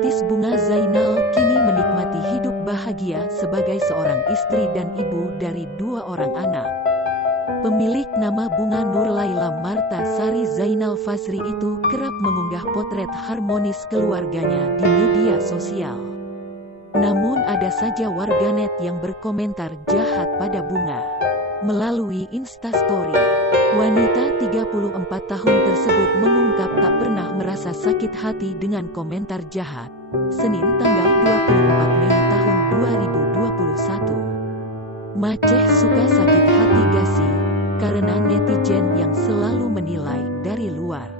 Artis Bunga Zainal kini menikmati hidup bahagia sebagai seorang istri dan ibu dari 2 orang anak. Pemilik nama Bunga Nur Laila Marta Sari Zainal Fasri itu kerap mengunggah potret harmonis keluarganya di media sosial. Namun ada saja warganet yang berkomentar jahat pada Bunga. Melalui Instastory, wanita 34 tahun tersebut mengungkap tak pernah merasa sakit hati dengan komentar jahat. Senin tanggal 24 Mei tahun 2021. Maceh suka sakit hati gak sih? Karena netizen yang selalu menilai dari luar.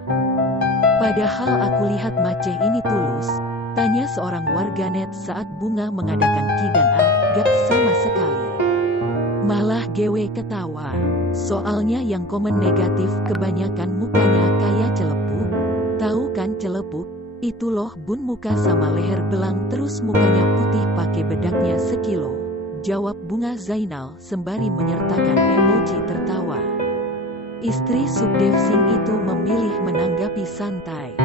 Padahal aku lihat Maceh ini tulus, tanya seorang warganet saat Bunga mengadakan Q&A. Gak sama sekali. Malah gewe ketawa. Soalnya yang komen negatif kebanyakan mukanya kayak celepuk. Tahu kan celepuk? Itu loh bun, muka sama leher belang terus mukanya putih pakai bedaknya sekilo. Jawab Bunga Zainal sembari menyertakan emoji tertawa. Istri Sukdev Singh itu memilih menanggapi santai.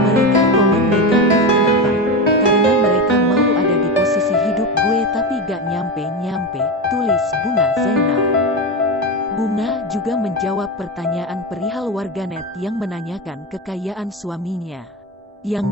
Mereka komen negatif kenapa? Karena mereka mau ada di posisi hidup gue tapi gak nyampe-nyampe, tulis Bunga Zainal. Bunga juga menjawab pertanyaan perihal warganet yang menanyakan kekayaan suaminya. Yang